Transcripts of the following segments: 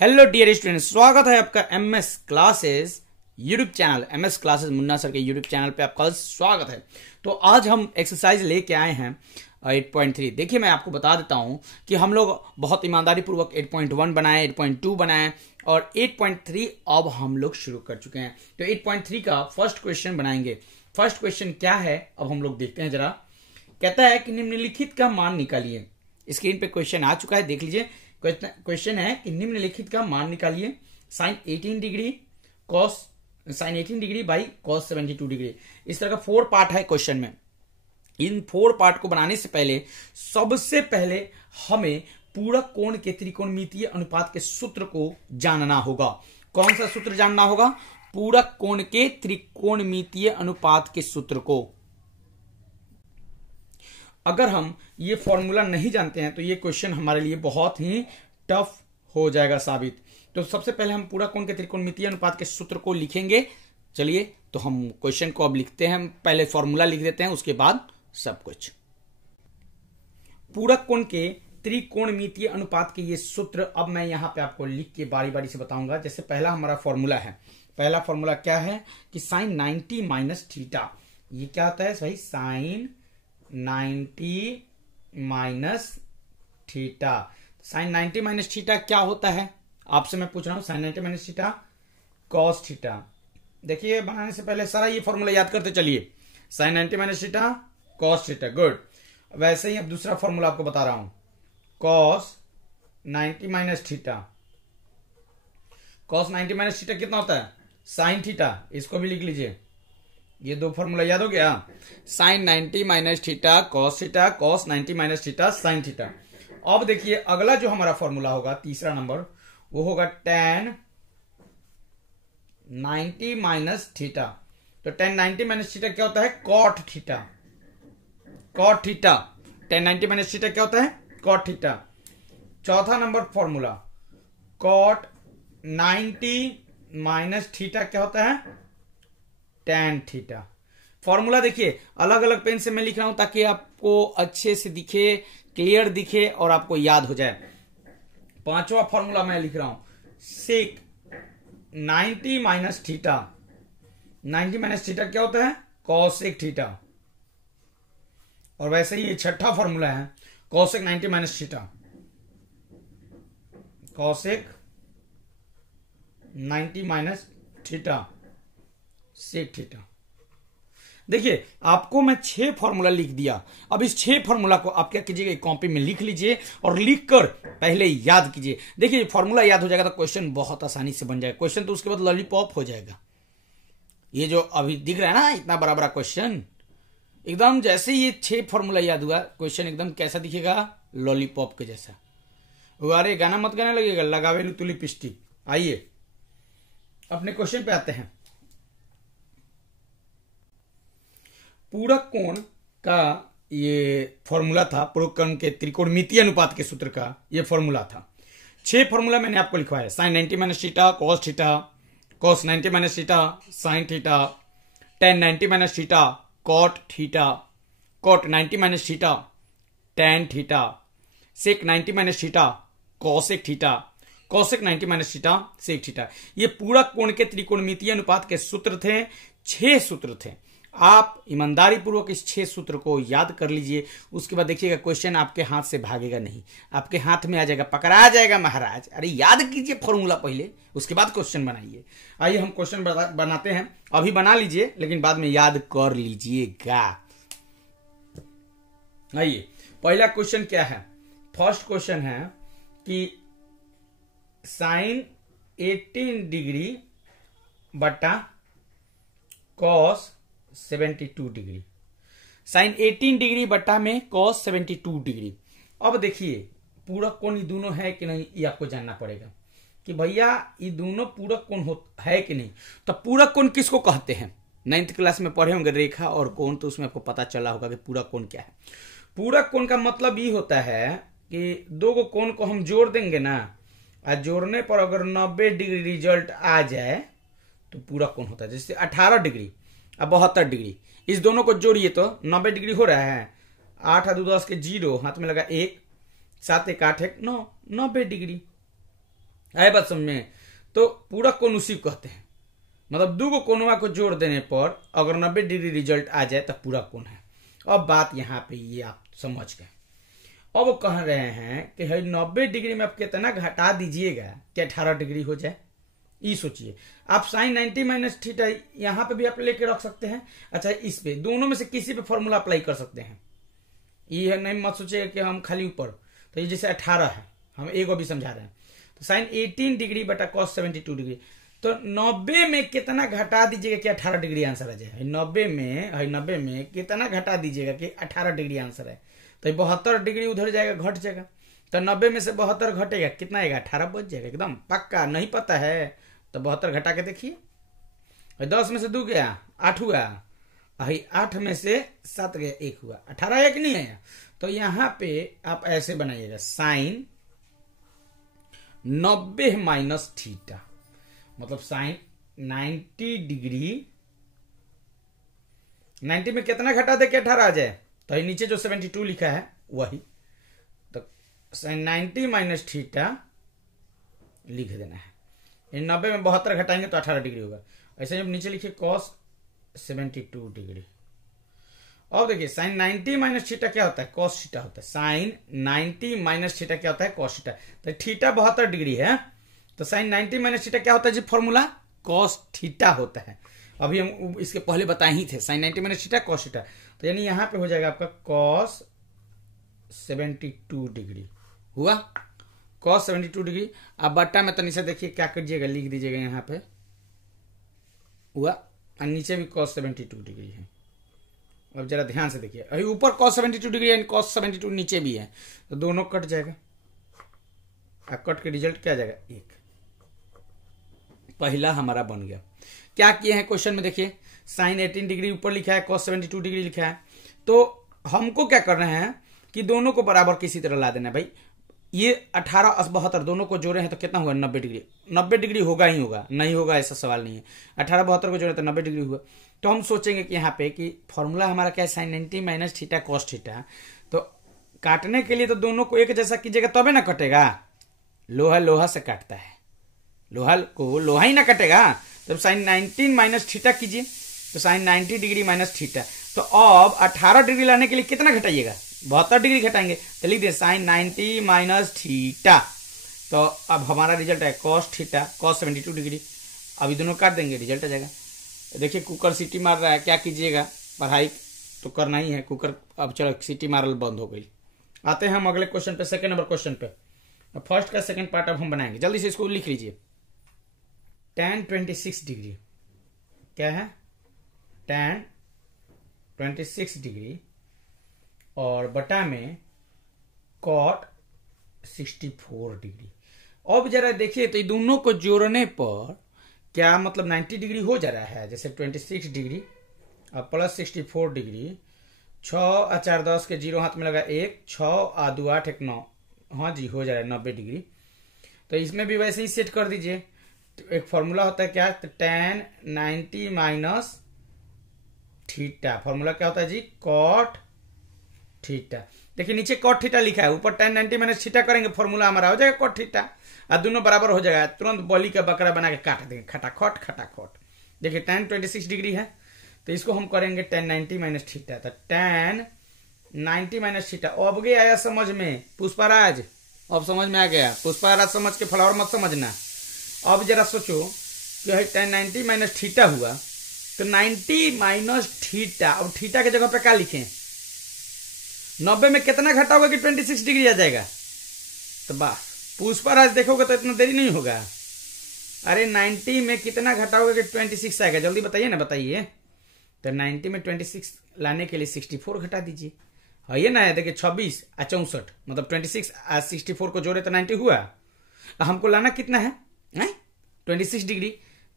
Hello dear student, स्वागत है आपका MS classes YouTube channel. MS classes Munna sir के यूट्यूब चैनल पे आपका स्वागत है। तो आज हम एक्सरसाइज लेके आए हैं 8.3। देखिए, मैं आपको बता देता हूं कि हम लोग बहुत ईमानदारी पूर्वक 8.1 बनाए, 8.2 बनाए और 8.3 अब हम लोग शुरू कर चुके हैं। तो 8.3 का फर्स्ट क्वेश्चन बनाएंगे। फर्स्ट क्वेश्चन क्या है अब हम लोग देखते हैं जरा। कहता है कि निम्नलिखित का मान निकालिए। स्क्रीन पे क्वेश्चन आ चुका है, देख लीजिए। क्वेश्चन है कि निम्नलिखित का मान निकालिए। Sine 18 degree cos sine 18 degree by cos 72 degree. इस तरह का 4 पार्ट है क्वेश्चन में। इन 4 पार्ट को बनाने से पहले सबसे पहले हमें पूरक कोण के त्रिकोणमितीय अनुपात के सूत्र को जानना होगा। कौन सा सूत्र जानना होगा? पूरक कोण के त्रिकोणमितीय अनुपात के सूत्र को। अगर हम ये फॉर्मूला नहीं जानते हैं तो ये क्वेश्चन हमारे लिए बहुत ही टफ हो जाएगा साबित। तो सबसे पहले हम पूरक कोण के त्रिकोणमितीय अनुपात के सूत्र को लिखेंगे। चलिए, तो हम क्वेश्चन को अब लिखते हैं। पहले फॉर्मूला लिख देते हैं, उसके बाद सब कुछ। पूरक कोण के त्रिकोणमितीय अनुपात के ये सूत्र अब मैं यहां पे आपको लिख के बारी बारी से बताऊंगा। जैसे पहला हमारा फॉर्मूला है। पहला फॉर्मूला क्या है कि साइन 90 माइनस थीटा। ये क्या होता है भाई? Sine 90 minus theta. Sine 90 minus theta क्या होता है आपसे मैं पूछ रहा हूं। Sine 90 minus theta cos theta. देखिए, बनाने से पहले सारा ये फॉर्मूला याद करते चलिए। Sine 90 minus theta cos theta, good. वैसे ही अब दूसरा फॉर्मूला आपको बता रहा हूं। Cos 90 minus theta. Cos 90 minus theta कितना होता है? Sine theta. इसको भी लिख लीजिए। ये 2 फॉर्मूला याद हो गया। Sine 90 minus theta cos 90 minus theta sine theta. अब देखिए, अगला जो हमारा फॉर्मूला होगा, तीसरा नंबर, वो होगा tan 90 माइनस थीटा। तो tan 90 माइनस थीटा क्या होता है? Cot theta. Cot theta. tan 90 minus theta क्या होता है? Cot theta. चौथा number formula, cot 90 minus theta क्या होता है? tan theta. फॉर्मूला देखिए, अलग अलग पेन से मैं लिख रहा हूं ताकि आपको अच्छे से दिखे, क्लियर दिखे और आपको याद हो जाए। पांचवा फॉर्मूला मैं लिख रहा हूं, sec 90 minus theta. 90 minus theta क्या होता है? Cosec theta. और वैसे ही ये छठा फॉर्मूला है, cosec 90 minus theta. Cosec 90 minus theta sec theta. देखिए, आपको मैं 6 फॉर्मूला लिख दिया। अब इस 6 फॉर्मूला को आप क्या कीजिएगा, एक कॉपी में लिख लीजिए और लिखकर पहले याद कीजिए। देखिए, फॉर्मूला याद हो जाएगा तो क्वेश्चन बहुत आसानी से बन जाएगा। क्वेश्चन तो उसके बाद लॉलीपॉप हो जाएगा। ये जो अभी दिख रहा है ना, इतना बड़ा बड़ा क्वेश्चन, एकदम जैसे ये 6 फॉर्मूला याद हुआ, क्वेश्चन एकदम कैसा दिखेगा? लॉलीपॉप के जैसा। अरे गाना मत गाने लगेगा, लगावे तुली पिस्टी। आइए अपने क्वेश्चन पे आते हैं। पूरक कोण का ये फॉर्मूला था, पूरक कोण के त्रिकोणमितीय अनुपात के सूत्र का ये फॉर्मूला था। 6 फॉर्मूला मैंने आपको लिखवाया। Sine 90 minus theta cos theta, cos 90 minus theta sine theta, tan 90 minus theta cot theta, cot 90 minus theta tan theta, sec 90 minus theta cosec theta, cosec 90 minus theta sec theta. ये पूरक कोण के त्रिकोणमितीय अनुपात के सूत्र थे। 6 सूत्र थे। आप ईमानदारी पूर्वक इस 6 सूत्र को याद कर लीजिए। उसके बाद देखिएगा, क्वेश्चन आपके हाथ से भागेगा नहीं, आपके हाथ में आ जाएगा, पकड़ा जाएगा महाराज। अरे याद कीजिए फॉर्मूला पहले, उसके बाद क्वेश्चन बनाइए। आइए हम क्वेश्चन बनाते हैं। अभी बना लीजिए, लेकिन बाद में याद कर लीजिएगा। आइए, पहला क्वेश्चन क्या है? फर्स्ट क्वेश्चन है कि साइन 18 डिग्री बटा कॉस 72 डिग्री। साइन 18 डिग्री बटा में कॉस 72 डिग्री। अब देखिए, पूरक कोण ये दोनों है कि नहीं, ये आपको जानना पड़ेगा कि भैया ये दोनों पूरक कोण है कि नहीं। तो पूरक कोण किसको कहते हैं? 9th क्लास में पढ़े होंगे रेखा और कोण, तो उसमें आपको पता चला होगा कि पूरक कोण क्या है। पूरक कोण का मतलब ये होता है कि 2 कोण को हम जोड़ देंगे ना, और जोड़ने पर अगर 90 डिग्री रिजल्ट आ जाए तो पूरक कोण होता है। जैसे 18 डिग्री अब 72 डिग्री, इस दोनों को जोड़िए तो 90 डिग्री हो रहा है। 8 2 10 के 0, हाथ में लगा 1, 7 1 8 1 9, 90 डिग्री। है बात समझ में। तो पूरा कोण उसी को कहते हैं, मतलब दो को कोणवा को जोड़ देने पर अगर 90 डिग्री रिजल्ट आ जाए तो पूरा कोण है। अब बात यहाँ पे ये आप समझ गए। अब वो कह रहे हैं कि 90 डिग्री में आप कितना घटा दीजिएगा कि 18 डिग्री हो जाए। ये सोचिए आप साइन 90 माइनस थीटा यहाँ पे भी आप लेके रख सकते हैं। अच्छा, इस पे दोनों में से किसी पे फॉर्मूला अप्लाई कर सकते हैं। ये नहीं मत सोचिए कि हम खाली ऊपर, तो ये जैसे 18 है, हम एक भी समझा रहे हैं, तो साइन 18 डिग्री बटा कॉस 72 डिग्री, तो 90 में कितना घटा दीजिएगा कि 18 डिग्री आंसर आ जाए। 90 में कितना घटा दीजिएगा कि 18 डिग्री आंसर है, तो 72 डिग्री उधर जाएगा, घट जाएगा। तो 90 में से 72 घटेगा, कितना आएगा? 18 बच जाएगा एकदम पक्का। नहीं पता है तो 72 घटा के देखिए। 10 में से 2 गया, 8 हुआ। 8 में से 7 गया, 1 हुआ। 18 एक नहीं है। तो यहां पे आप ऐसे बनाइएगा, साइन 90 माइनस थीटा, मतलब साइन 90 डिग्री, 90 में कितना घटा दे के 18 आ जाए, तो ये नीचे जो 72 लिखा है वही, तो साइन 90 माइनस थीटा लिख देना है। 90 में 72 घटाएंगे तो 18 डिग्री होगा। ऐसे जब नीचे लिखिए कॉस 72 डिग्री। अब देखिए साइन 90 माइनस थीटा क्या होता है? कॉस थीटा होता है। साइन 90 माइनस थीटा क्या होता है? Cos theta. तो थीटा 72 डिग्री है, तो साइन 90 माइनस थीटा क्या होता है जी? फॉर्मूला कॉस थीटा होता है। अभी हम इसके पहले बताए ही थे, sine 90 minus theta cos theta. तो यानी यहां पे हो जाएगा आपका कॉस 72 डिग्री हुआ, कॉस 72 डिग्री। अब बट्टा में तो नीचे देखिए क्या करिएगा, लिख दीजिएगा यहां पे हुआ, और नीचे भी कॉस 72 डिग्री है। अब जरा ध्यान से देखिए, अभी ऊपर कॉस 72 डिग्री है, कॉस 72 नीचे भी है, तो दोनों कट जाएगा। अब कट के रिजल्ट क्या आ जाएगा? 1। पहला हमारा बन गया। क्या किए हैं क्वेश्चन में देखिए, साइन 18 डिग्री ऊपर लिखा है, कॉस 72 डिग्री लिखा है, तो हमको क्या करना है कि दोनों को बराबर किसी तरह ला देना है। भाई ये 18 और 72 दोनों को जोड़े हैं तो कितना हुआ? 90 डिग्री। 90 डिग्री होगा ही होगा, नहीं होगा ऐसा सवाल नहीं है। 18 72 को जोड़े तो 90 डिग्री हुआ। तो हम सोचेंगे कि यहाँ पे कि फॉर्मूला हमारा क्या है? Sine 90 minus theta cos theta. तो काटने के लिए तो दोनों को एक जैसा कीजिएगा तबे ना कटेगा। लोहा लोहा से काटता है, लोहा को लोहा ही ना कटेगा। तो साइन 90 माइनस थीटा कीजिए, तो साइन 90 डिग्री माइनस थीटा। तो अब 18 डिग्री लाने के लिए कितना घटाइएगा? 72 डिग्री घटाएंगे। तो लिख दिए साइन 90 माइनस थीटा। तो अब हमारा रिजल्ट है कॉस थीटा, कॉस 72 डिग्री। अभी दोनों काट देंगे, रिजल्ट आ जाएगा। देखिए कुकर सीटी मार रहा है, क्या कीजिएगा? पढ़ाई तो करना ही है। कुकर अब चलो सीटी मारल बंद हो गई। आते हैं हम अगले क्वेश्चन पे, सेकंड नंबर क्वेश्चन पे। फर्स्ट का सेकंड पार्ट अब हम बनाएंगे, जल्दी से इसको लिख लीजिए। tan 26 डिग्री क्या है? tan 26 डिग्री और बटा में cot 64 डिग्री। अब जरा देखिए तो ये दोनों को जोड़ने पर क्या मतलब 90 डिग्री हो जा रहा है। जैसे 26 डिग्री और प्लस 64 डिग्री, 6 और 4 10 के 0 हाथ में लगा 1, 6 और 2 8 1 9, हाँ जी हो जा रहा है 90 डिग्री। तो इसमें भी वैसे ही सेट कर दीजिए। तो एक फॉर्मूला होता है क्या? तो tan 90 माइनस थीटा, फॉर्मूला क्या होता है जी? Cot theta. देखिए नीचे कॉट थीटा लिखा है, ऊपर tan 90 माइनस थीटा करेंगे, फॉर्मूला हमारा हो जाएगा कॉट थीटा। और दोनों बराबर हो जाएगा, तुरंत बॉली का बकरा बना के काट देंगे, खटाखट खटाखट। देखिए tan 26 डिग्री है, तो इसको हम करेंगे tan 90 माइनस थीटा। तो tan 90 माइनस थीटा। अब गया आया समझ में पुष्पाराज? अब समझ में आ गया? पुष्पाराज समझ के फ्लावर मत समझना। अब जरा सोचो कि tan 90 माइनस थीटा हुआ, तो 90 माइनस थीटा, अब थीटा के जगह पे क्या लिखें? 90 में कितना घटा होगा कि 26 डिग्री आ जाएगा? तो बस पुष्पाराज देखोगे तो इतना देरी नहीं होगा। अरे 90 में कितना घटा होगा कि 26 आएगा? जल्दी बताइए ना, बताइए। तो 90 में 26 लाने के लिए 64 घटा दीजिए। हाँ ये ना है, देखिए 26 और 64 मतलब 26 और 64 को जोड़े तो 90 हुआ। हमको लाना कितना है? 26 डिग्री।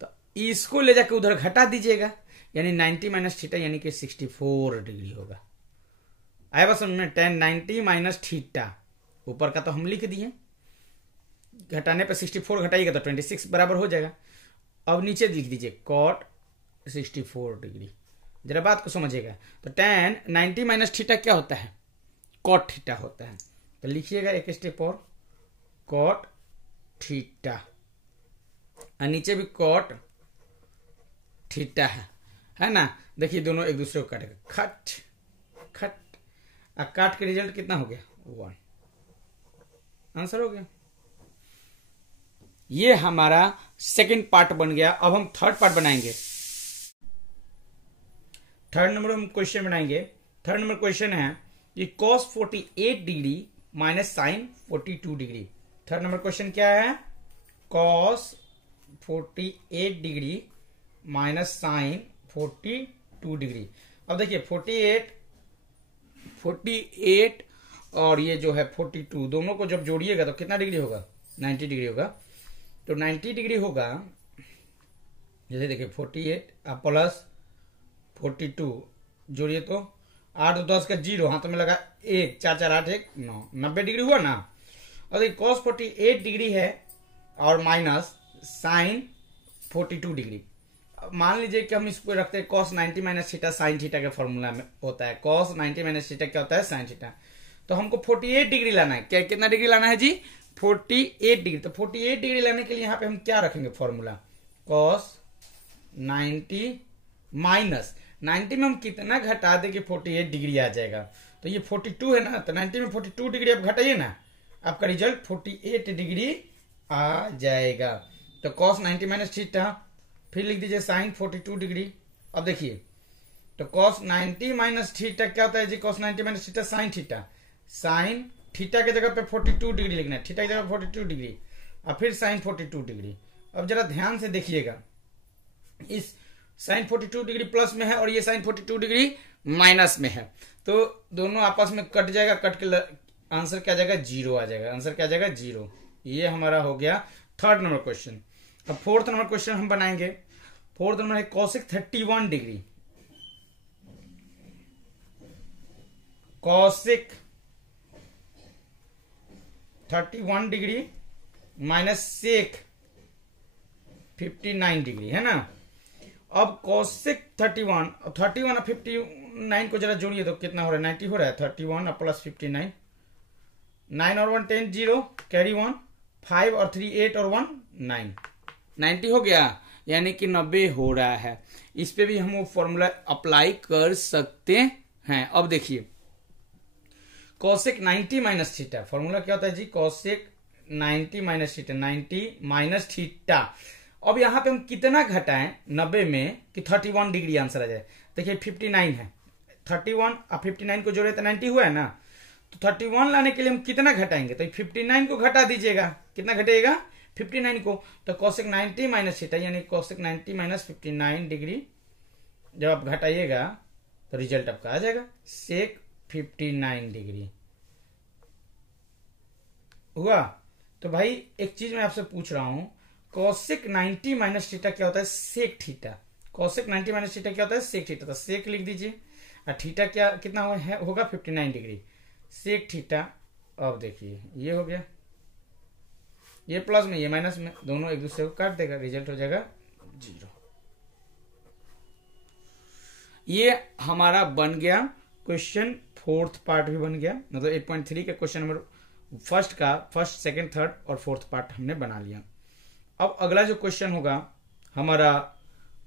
तो इसको ले जाके उधर घटा दीजिएगा, यानी 90 माइनस थीटा यानी कि 64 डिग्री होगा। आया बस समझ में? tan 90 माइनस थीटा, ऊपर का तो हम लिख दिए, घटाने पे 64 घटाइएगा तो 26 बराबर हो जाएगा। अब नीचे लिख दीजिए cot 64 डिग्री। जरा बात को समझिएगा। तो tan 90 माइनस थीटा क्या होता है? cot थीटा होता है। तो लिखिएगा एक स्टेप और, cot थीटा। और नीचे भी कॉट थीटा है ना। देखिए दोनों एक दूसरे को काटेगा, खट खट, और काट के रिजल्ट कितना हो गया 1, आंसर हो गया। ये हमारा सेकंड पार्ट बन गया। अब हम थर्ड पार्ट बनाएंगे। थर्ड नंबर हम क्वेश्चन बनाएंगे। थर्ड नंबर क्वेश्चन है कि cos 48 degree minus sine 42 degree. Third number question क्या है? cos 48 degree minus sine 42 degree. अब देखिए 48 और ये जो है 42 दोनों को जब जोड़िएगा तो कितना डिग्री होगा? 90 डिग्री होगा। तो 90 डिग्री होगा, जैसे देखिए 48 प्लस 42 जोड़िए तो 8 10 का 0, हाथों में लगा 1, 4 4 8 1 9, 90 डिग्री हुआ ना। और देखिए cos 48 डिग्री है और माइनस साइन 42 डिग्री। मान लीजिए कि हम इसको रखते हैं cos 90 minus theta sine theta के फॉर्मूला में होता है। cos 90 माइनस थीटा क्या होता है? Sine theta. तो हमको 48 डिग्री लाना है। क्या कितना डिग्री लाना है जी? 48 डिग्री। तो 48 डिग्री लाने के लिए यहाँ पे हम क्या रखेंगे फॉर्मूला? cos 90 माइनस 90 में हम कितना घटा दे कि 48 डिग्री आ जाएगा? तो ये 42 है ना, तो 90 में 42 डिग्री आप घटाइए ना, आपका रिजल्ट 48 डिग्री आ जाएगा। तो cos 90 माइनस थीटा, फिर लिख दीजिए साइन 42 डिग्री। अब देखिए तो cos 90 माइनस थीटा क्या होता है जी? cos 90 minus theta sine theta. Sine theta के जगह पे 42 डिग्री लिखना है, थीटा की जगह 42 डिग्री और फिर साइन 42 डिग्री। अब जरा ध्यान से देखिएगा, इस साइन 42 डिग्री प्लस में है और ये साइन 42 डिग्री माइनस में है, तो दोनों आपस में कट जाएगा। कट के आंसर क्या आ जाएगा? 0 आ जाएगा। आंसर क्या आ जाएगा? 0। ये हमारा हो गया थर्ड नंबर क्वेश्चन। अब फोर्थ नंबर क्वेश्चन हम बनाएंगे। फोर्थ नंबर है cosec 31 degree. Cosec 31 degree minus sec 59 degree है ना। अब cosec 31 और 59 को जरा जोड़िए तो कितना हो रहा है? 90 हो रहा है। 31 और प्लस 59, 9 और 1 10, 0 कैरी 1, 5 और 3 8 और 1 9, 90 हो गया, यानी कि 90 हो रहा है। इस पे भी हम वो फॉर्मूला अप्लाई कर सकते हैं। अब देखिए cosec 90 माइनस थीटा, फॉर्मूला क्या होता है जी? cosec 90 minus theta, 90 minus theta. अब यहां पे हम कितना घटाएं 90 में कि 31 डिग्री आंसर आ जाए? देखिए 59 है, 31 और 59 को जोड़े तो 90 हुआ है ना। तो 31 लाने के लिए हम कितना घटाएंगे? तो 59 को घटा दीजिएगा। कितना घटेगा? 59 को। तो cosec 90 माइनस थीटा यानी cosec 90 माइनस 59 डिग्री जब आप घटाइएगा तो रिजल्ट आपका आ जाएगा sec 59 डिग्री हुआ। तो भाई एक चीज मैं आपसे पूछ रहा हूं, cosec 90 माइनस थीटा क्या होता है? Sec theta. cosec 90 minus theta क्या होता है? Sec theta. तो सेक लिख दीजिए और थीटा क्या कितना होगा? 59 डिग्री सेक थीटा। अब देखिए ये हो गया, ये प्लस में ये माइनस में, दोनों एक दूसरे को काट देगा, रिजल्ट हो जाएगा 0। ये हमारा बन गया क्वेश्चन। फोर्थ पार्ट भी बन गया, मतलब 8.3 का question number first second third और फोर्थ पार्ट हमने बना लिया। अब अगला जो क्वेश्चन होगा हमारा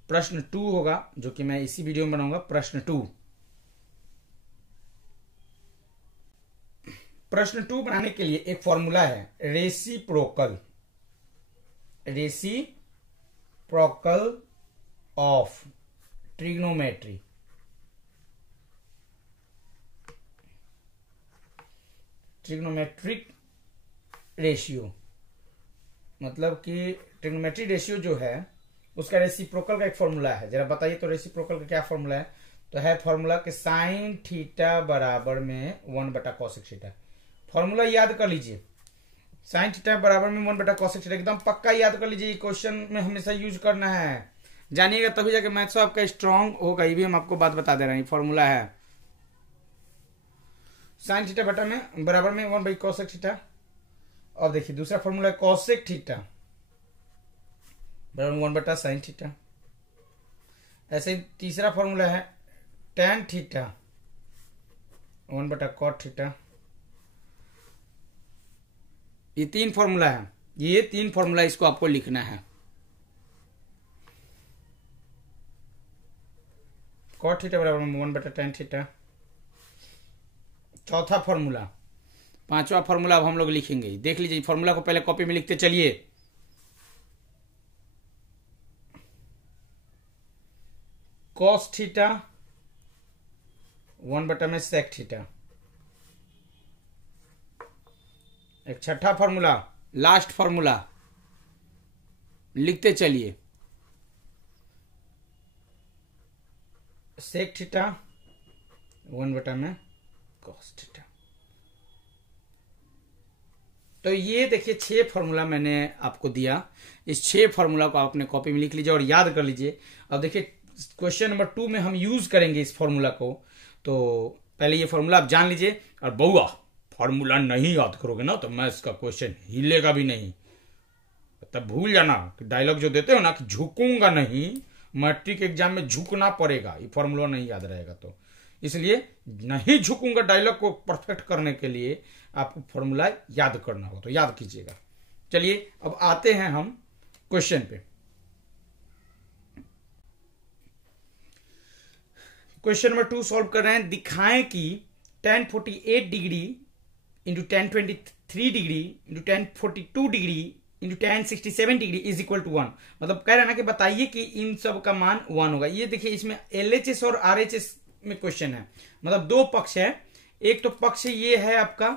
प्रश्न 2 होगा, जो कि मैं इसी वीडियो में बनाऊंगा। प्रश्न 2 बनाने के लिए एक फॉर्मूला है reciprocal of trigonometry. Trigonometric ratio मतलब कि ट्रिग्नोमेट्री रेशियो जो है उसका रेसिप्रोकल का एक फॉर्मूला है। जरा बताइए तो रेसिप्रोकल का क्या फॉर्मूला है? तो है फॉर्मूला कि साइन थीटा बराबर में 1/cosec थीटा। फॉर्मूला याद कर लीजिए, साइन थीटा बराबर में 1/cosec थीटा, एकदम पक्का याद कर लीजिए। क्वेश्चन में हमेशा यूज करना है, जानिएगा तभी जाके मैथ्स आपका स्ट्रांग होगा। ये भी हम आपको बात बता दे रहे हैं। फॉर्मूला है साइन थीटा बटा में बराबर में 1/cosec थीटा। अब देखिए दूसरा फॉर्मूला है cosec थीटा बराबर 1/sin थीटा। ऐसे ही तीसरा फॉर्मूला है tan थीटा 1/cot थीटा। ये 3 फॉर्मूला है, ये 3 फॉर्मूला इसको आपको लिखना है। कॉट थीटा बराबर 1/tan थीटा। चौथा फॉर्मूला, पांचवा फॉर्मूला अब हम लोग लिखेंगे। देख लीजिए फॉर्मूला को पहले कॉपी में लिखते चलिए। Cos theta 1/sec theta. एक छठा फॉर्मूला, लास्ट फॉर्मूला लिखते चलिए। Sec theta 1/cos theta. तो ये देखिए 6 फॉर्मूला मैंने आपको दिया। इस 6 फॉर्मूला को आप अपने कॉपी में लिख लीजिए और याद कर लीजिए। अब देखिए क्वेश्चन नंबर 2 में हम यूज करेंगे इस फॉर्मूला को। तो पहले ये फॉर्मूला आप जान लीजिए। और बउआ फॉर्मूला नहीं याद करोगे ना तो मैथ्स का क्वेश्चन हिलेगा भी नहीं। तब भूल जाना कि डायलॉग जो देते हो ना कि झुकूंगा नहीं, मैट्रिक एग्जाम में झुकना पड़ेगा, ये फॉर्मूला नहीं याद रहेगा। तो इसलिए नहीं झुकूंगा डायलॉग को परफेक्ट करने के लिए आपको फॉर्मूला याद करना होगा, तो याद कीजिएगा। चलिए अब आते हैं हम क्वेश्चन पे। क्वेश्चन नंबर 2 सॉल्व कर रहे हैं। दिखाएं कि tan 48 degree into tan 23 degree into tan 42 degree into tan 67 degree is equal to 1। मतलब कह रहे हैं ना कि बताइए कि इन सब का मान 1 होगा। ये देखिए इसमें LHS और RHS में क्वेश्चन है, मतलब दो पक्ष है। एक तो पक्ष ये है आपका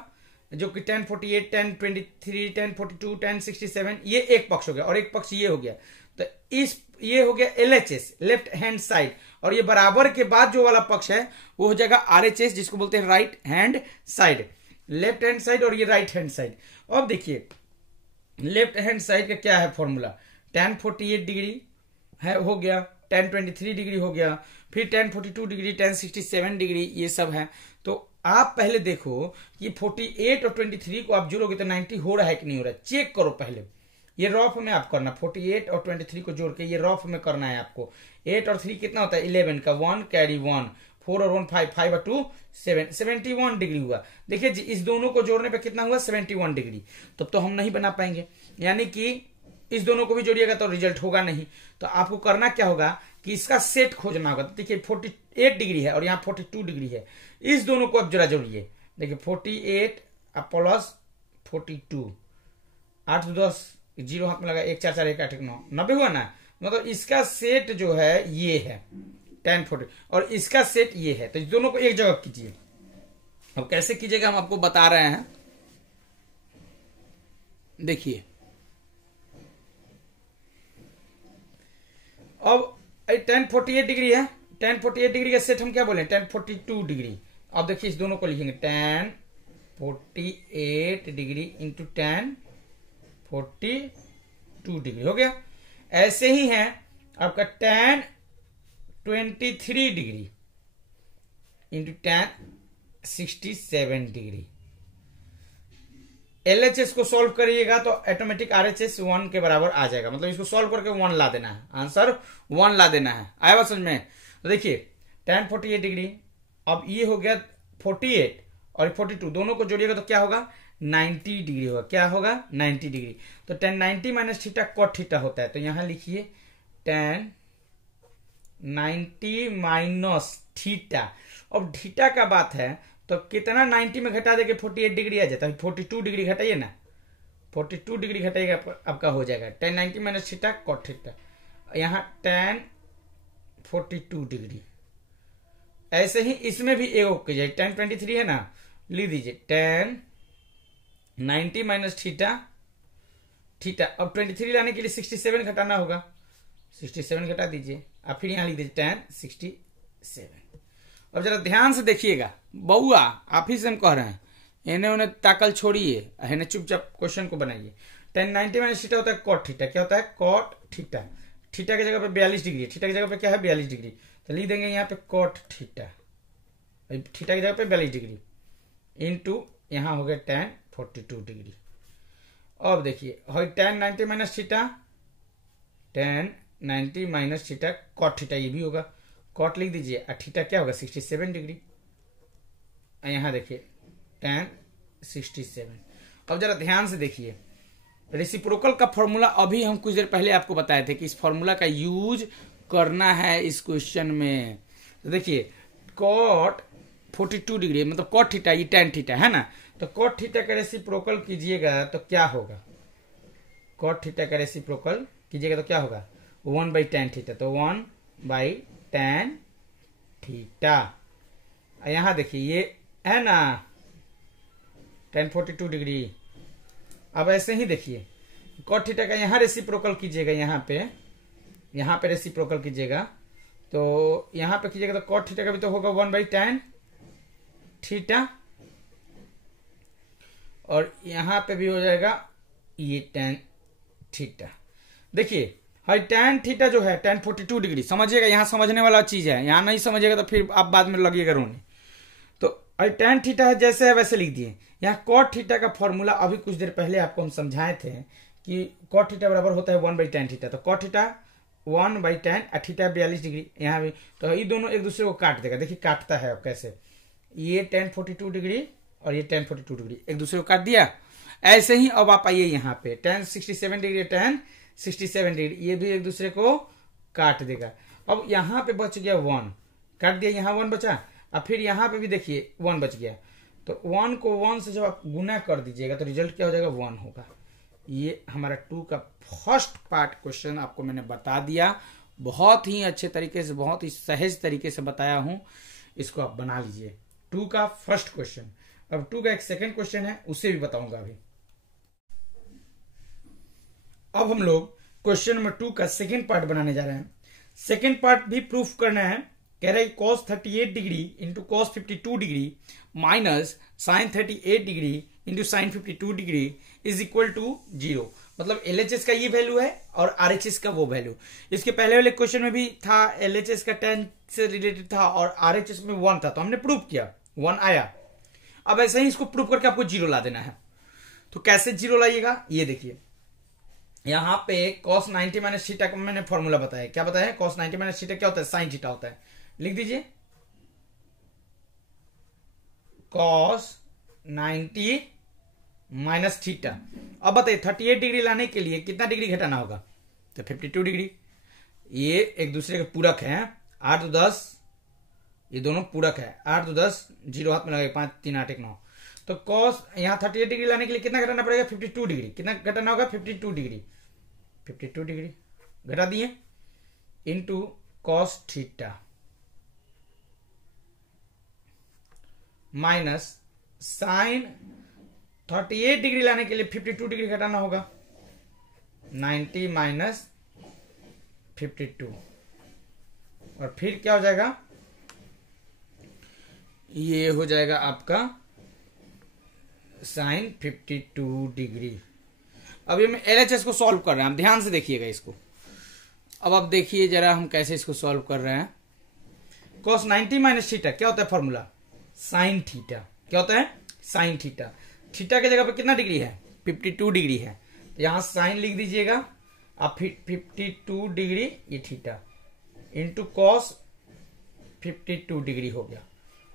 जो कि tan 48, tan 23, tan 42, tan 67, ये एक पक्ष हो गया और एक पक्ष ये हो गया। तो इस ये हो गया LHS लेफ्ट हैंड साइड, और ये बराबर के बाद जो वाला पक्ष है वो हो जाएगा RHS जिसको बोलते हैं right hand side. Left hand side और ये राइट हैंड साइड। अब देखिए लेफ्ट हैंड साइड का क्या है फॉर्मूला, tan 48 डिग्री है हो गया, tan 23 डिग्री हो गया, फिर tan 42 डिग्री, tan 67 डिग्री, ये सब है। तो आप पहले देखो कि 48 और 23 को आप जोड़ोगे तो 90 हो रहा है कि नहीं हो रहा है, चेक करो पहले। ये रफ में आप करना, 48 और 23 को जोड़ के ये रफ में करना है आपको। 8 और 3 कितना होता है 11 का, 1 कैरी 1, 4 और 1 5, 5 और 2 7, 71 डिग्री हुआ। देखिए इस दोनों को जोड़ने पे कितना हुआ 71 डिग्री। तब तो हम नहीं बना पाएंगे, यानी कि इस दोनों को भी जोड़िएगा तो रिजल्ट होगा नहीं। तो आपको करना क्या होगा कि इसका सेट खोजना होगा। तो देखिए 48 डिग्री है और यहाँ 42 डिग्री है, इस दोनों को आप जरा जोड़िए। देखिए 48 प्लस 42, 8 10 जीरो हाथ में लगा, 1 4 4 1 8 1 9, 90 हुआ ना। मतलब इसका सेट जो है ये है tan 40 और इसका सेट ये है। तो इस दोनों को एक जगह कीजिए। अब कैसे कीजिएगा हम आपको बता रहे हैं। देखिए अब tan 48 डिग्री है, tan 48 डिग्री का सेट हम क्या बोले tan 42 डिग्री। अब देखिए इस दोनों को लिखेंगे tan 48 degree into tan 42 degree हो गया। ऐसे ही है आपका tan 23 degree into tan 67 degree. LHS को सॉल्व करिएगा तो ऑटोमेटिक RHS 1 के बराबर आ जाएगा। मतलब इसको सॉल्व करके 1 ला देना है, आंसर 1 ला देना है। आया बात समझ में। तो देखिए tan 48 डिग्री, अब ये हो गया 48 और 42, दोनों को जोड़िएगा तो क्या होगा 90 डिग्री होगा। क्या होगा 90 डिग्री। तो tan 90 minus theta cot theta होता है। तो यहां लिखिए tan 90 माइनस थीटा। अब थीटा का बात है तो कितना 90 में घटा देके 48 डिग्री आ जाता है। 42 डिग्री घटाइए ना, 42 डिग्री घटाइएगा आपका हो जाएगा tan 90 minus theta cot theta. यहाँ tan 42 डिग्री। ऐसे ही इसमें भी एक कीजिए, tan 23 है ना, लिख दीजिए tan 90 माइनस थीटा थीटा। अब 23 लाने के लिए 67 घटाना होगा, 67 घटा दीजिए। अब फिर यहां लिख दीजिए tan 67। अब जरा ध्यान से देखिएगा बउआ, आप ही से हम कह रहे हैं, इन्हें उन्हें ताकल छोड़िए, इन्हें चुपचाप क्वेश्चन को बनाइए। tan 90 माइनस थीटा होता है कॉट थीटा। क्या होता है कॉट थीटा। थीटा की जगह पे 42 डिग्री, थीटा की जगह पे क्या है 42 डिग्री। तो लिख देंगे यहाँ पे कॉट थीटा, थीटा की जगह पे 42 डिग्री इंटू यहाँ हो गया tan 42 डिग्री। अब देखिए tan 90 minus theta, tan 90 minus theta cot theta, ये भी होगा कॉट लिख दीजिए। और थीटा क्या होगा 67 डिग्री। यहां देखिए tan 67। अब जरा ध्यान से देखिए रेसिप्रोकल का फॉर्मूला अभी हम कुछ देर पहले आपको बताए थे कि इस फॉर्मूला का यूज करना है इस क्वेश्चन में। तो देखिए कॉट 42 डिग्री मतलब कॉट थीटा, ये tan थीटा है ना, तो कॉट थीटा का रेसिप्रोकल कीजिएगा तो क्या होगा, कॉट थीटा का रेसिप्रोकल कीजिएगा तो क्या होगा 1/tan थीटा, तो 1/tan थीटा। यहां देखिए ये है ना tan 42 डिग्री। अब ऐसे ही देखिए कॉट थीटा का यहां रेसिप्रोकल कीजिएगा, यहाँ पे रेसिप्रोकल कीजिएगा तो यहां पे कीजिएगा तो कॉट थीटा का भी तो होगा 1/tan थीटा, और यहां पे भी हो जाएगा ये tan थीटा। देखिए हर tan थीटा जो है tan 42 डिग्री, समझिएगा यहाँ समझने वाला चीज है, यहाँ नहीं समझिएगा तो फिर आप बाद में लगिएगा रोने। तो हर tan थीटा है जैसे है वैसे लिख दिए। यहाँ cot थीटा का फॉर्मूला अभी कुछ देर पहले आपको हम समझाए थे कि cot थीटा बराबर होता है 1/tan थीटा, तो cot theta 1/tan theta 42 degree, यहाँ भी तो ये दोनों एक दूसरे को काट देगा। देखिए काटता है अब कैसे, ये tan 42 डिग्री और ये tan 42 डिग्री एक दूसरे को काट दिया। ऐसे ही अब आप आइए यहाँ पे tan 67 डिग्री tan 67 डिग्री, ये भी एक दूसरे को काट देगा। अब यहाँ पे बच गया 1, काट दिया, यहाँ 1 बचा, अब फिर यहाँ पे भी देखिए 1 बच गया, तो 1 को 1 से जब आप गुना कर दीजिएगा तो रिजल्ट क्या हो जाएगा 1 होगा। ये हमारा 2 का फर्स्ट पार्ट क्वेश्चन आपको मैंने बता दिया, बहुत ही अच्छे तरीके से, बहुत ही सहज तरीके से बताया हूं, इसको आप बना लीजिए। 2 का फर्स्ट क्वेश्चन। अब 2 का एक सेकंड क्वेश्चन है, उसे भी बताऊंगा अभी। अब हम लोग क्वेश्चन नंबर 2 का सेकंड पार्ट बनाने जा रहे हैं। सेकंड पार्ट भी प्रूफ करना है। कह रहा है cos 38 degree into cos 52 degree minus sin 38 degree into sin 52 degree is equal to 0। मतलब LHS का ये वैल्यू है और RHS का वो वैल्यू। इसके पहले वाले क्वेश्चन में भी था LHS का tan से रिलेटेड था और RHS में 1 था, तो हमने प्रूव किया 1 आया। अब ऐसे ही इसको प्रूव करके आपको 0 ला देना है। तो कैसे 0 लाइएगा, ये देखिए यहाँ पे cos 90 माइनस थीटा का मैंने फॉर्मूला बताया। क्या बताया, cos 90 माइनस थीटा क्या होता है, sin थीटा होता है। लिख दीजिए cos 90 माइनस थीटा। अब बताइए 38 डिग्री लाने के लिए कितना डिग्री घटाना होगा, तो 52 डिग्री। ये एक दूसरे के पूरक है, 8 तो 10, ये दोनों पूरक है, 8 तो 10, 0 हाथ में लगेगा, 5 3 8 1 9। तो cos यहाँ 38 डिग्री लाने के लिए कितना घटाना पड़ेगा, 52 डिग्री। कितना घटाना होगा, 52 डिग्री। 52 डिग्री घटा दिए into cos theta minus sine 38 degree लाने के लिए 52 डिग्री घटाना होगा, 90 माइनस 52। और फिर क्या हो जाएगा, ये हो जाएगा आपका साइन 52 डिग्री। अब ये मैं LHS को सॉल्व कर रहे हैं, ध्यान से देखिएगा इसको। अब आप देखिए जरा हम कैसे इसको सॉल्व कर रहे हैं। cos 90 माइनस थीटा क्या होता है फॉर्मूला, साइन थीटा। क्या होता है, साइन थीटा। थीटा की जगह पे कितना डिग्री है, 52 डिग्री है, तो यहां साइन लिख दीजिएगा। अब 52 डिग्री ये थीटा इंटू cos 52 डिग्री हो गया,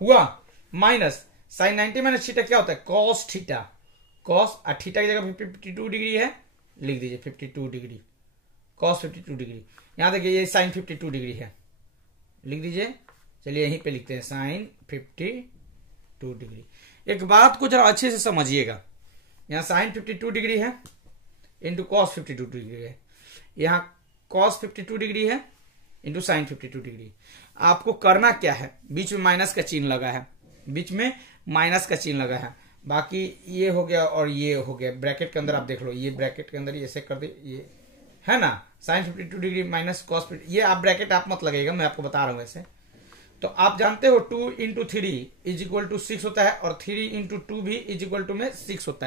हुआ माइनस साइन 90 माइनस थीटा क्या होता है, cos थीटा। cos थीटा की जगह 52 डिग्री है, लिख दीजिए 52 डिग्री, cos 52 डिग्री। यहां देखिए ये साइन 52 डिग्री है, लिख दीजिए। चलिए यहीं पे लिखते हैं साइन 52 डिग्री। एक बात को जरा अच्छे से समझिएगा, यहाँ साइन 52 डिग्री है इंटू cos 52 डिग्री है, यहाँ cos 52 डिग्री है इंटू साइन 52 डिग्री। आपको करना क्या है, बीच में माइनस का चिन्ह लगा है, बीच में माइनस का चिन्ह लगा है, बाकी ये हो गया और ये हो गया। ब्रैकेट के अंदर आप देख लो, ये ब्रैकेट के अंदर ऐसे कर दे, ये है ना साइन 52 डिग्री माइनस cos 52। ये आप ब्रैकेट आप मत लगेगा, मैं आपको बता रहा हूं ऐसे। तो आप जानते हो 2 इंटू 3 इज इक्वल टू 6 होता है, और 3 इंटू 2 भी इज इक्वल टू में 6 होता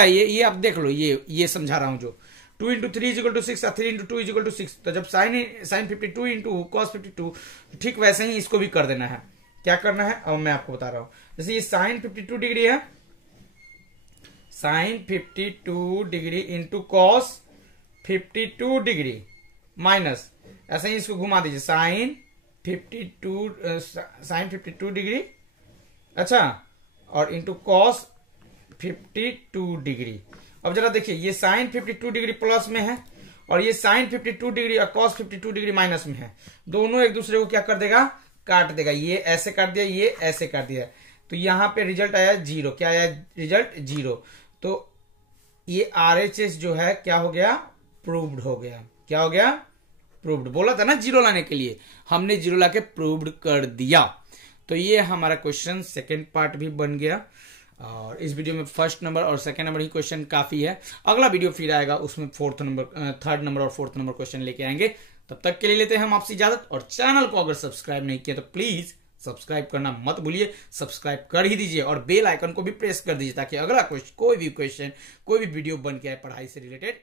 है। ये आप देख लो, ये समझा रहा हूं जो 2 इंटू 3 इज इक्वल टू 6 और 3 इंटू 2 इज इक्वल टू 6। तो जब साइन 52 इंटू cos 52, ठीक वैसे ही इसको भी कर देना है। क्या करना है अब मैं आपको बता रहा हूं। जैसे ये साइन 52 डिग्री है, sine 52 degree into cos 52 degree minus, ऐसे ही इसको घुमा दीजिए, साइन 52 डिग्री, अच्छा, और इंटू cos 52 डिग्री। अब जरा देखिए ये साइन 52 डिग्री प्लस में है और ये साइन 52 डिग्री और cos 52 डिग्री माइनस में है। दोनों एक दूसरे को क्या कर देगा, काट देगा, ये ऐसे काट दिया, ये ऐसे काट दिया, तो यहां पे रिजल्ट आया 0। क्या आया रिजल्ट 0। तो ये RHS जो है क्या हो गया, प्रूव्ड हो गया। क्या हो गया, प्रूव्ड। बोला था ना 0 लाने के लिए, हमने 0 लाके प्रूव्ड कर दिया। तो ये हमारा क्वेश्चन सेकेंड पार्ट भी बन गया। और इस वीडियो में फर्स्ट नंबर और सेकंड नंबर ही क्वेश्चन काफी है। अगला वीडियो फिर आएगा, उसमें थर्ड नंबर और फोर्थ नंबर क्वेश्चन लेके आएंगे। तब तक के लिए लेते हैं हम आपसे इजाजत। और चैनल को अगर सब्सक्राइब नहीं किया तो प्लीज सब्सक्राइब करना मत भूलिए, सब्सक्राइब कर ही दीजिए और बेल आइकन को भी प्रेस कर दीजिए, ताकि अगला कोई भी क्वेश्चन, कोई भी वीडियो बन के आए पढ़ाई से रिलेटेड